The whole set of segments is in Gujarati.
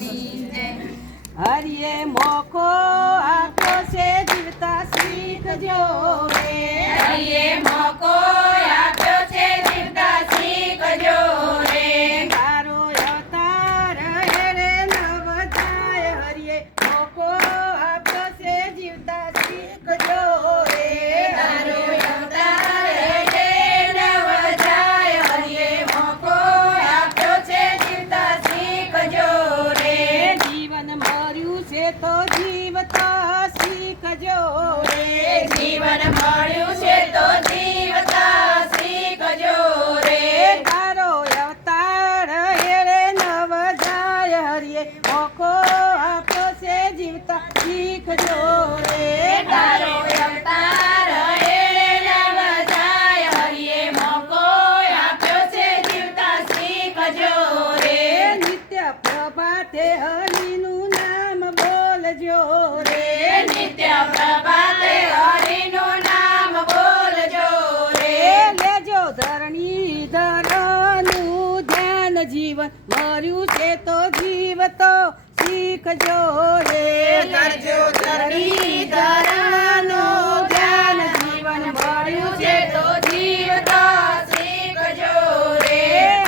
જય હરિએ મોકો આપ્યો છે જીવતા શીખજો. જીવતા શીખજો રે. તારો અવતાર એળે નવ જાય હરિએ મોકો આપ્યો છે જીવતા શીખજો રે. નિત્ય પ્રભાતે હરિનું નામ બોલજો રે. નિત્ય પ્રભાતે હરિનું નામ બોલજો રે. લેજો ધરણી ધરનું ધ્યાન જીવન મર્યું છે તો જીવતો શીખજો રે કરજો ધરણી ધરાનું જ્ઞાન જીવન ભર્યું છે તો જીવતા શીખજો રે.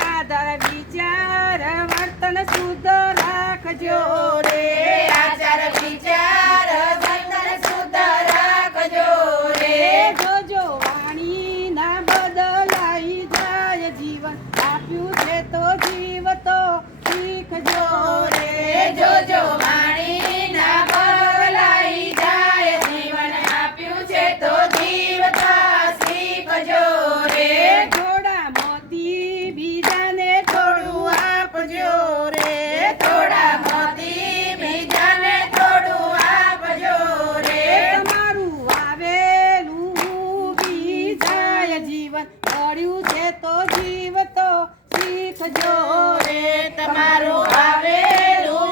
આધાર વિચાર વર્તન શુદ્ધ રાખજો રે. મળ્યું છે તો જીવતો શીખજો રે તમારું આવેલું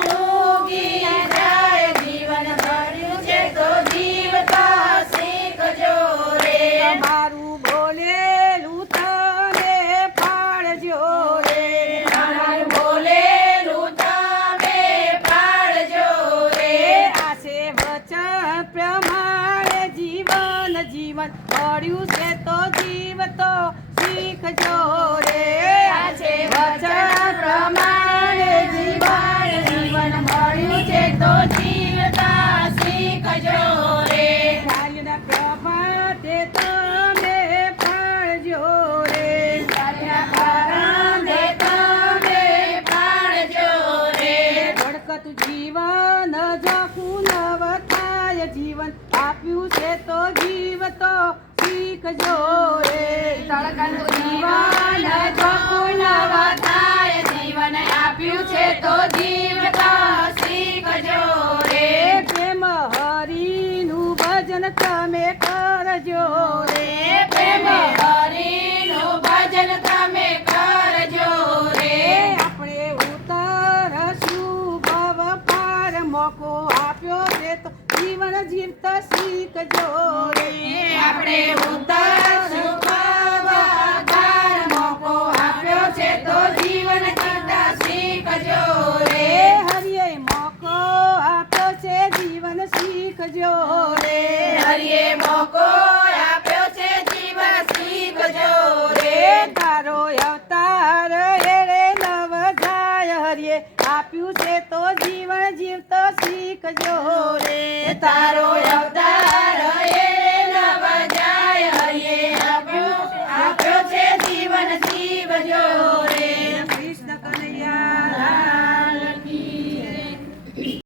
જાય જીવન ધર્યું છે તો જીવતા શીખજો રે તમારું બોલેલું તમે પાડજો રે તમારું બોલેલું તમે પાડજો રે આશે વચન પ્રમાણે જીવન જીવન મળ્યું છે તો જીવતો શીખજો રે આજે વચન પ્રમાણે જીવન મળ્યું છે તો જીવતા શીખજો રે કાલના પ્રભાતે તમે પાડજો રે સાધના કારણે તમે પાડજો રે ભડકતું જીવન જખું જીવન આપ્યું છે તો જીવતો શીખજો રે તડકાનું જીવન નવ થાય જીવન આપ્યું છે તો જીવતા શીખજો રે પ્રેમ હરિનું ભજન તમે કરજો રે. પ્રેમ હરિનું ભજન તમે કરજો રે. આપણે ઉતરશું ભવ પાર મોકો આપ્યો છે તો જીવન જીવત શીખજો રે. આપણે પાવાકાર મોકો આપ્યો છે તો જીવન જીવતા શીખજો રે. હરિએ મોકો આપ્યો છે જીવન શીખજો રે. હરિએ મોકો આપ્યો છે જીવન શીખજો રે. તારો અવતાર એળે નવ જાય હરિએ આપ્યું છે તો જીવન જીવતો શીખજો તારો અવતાર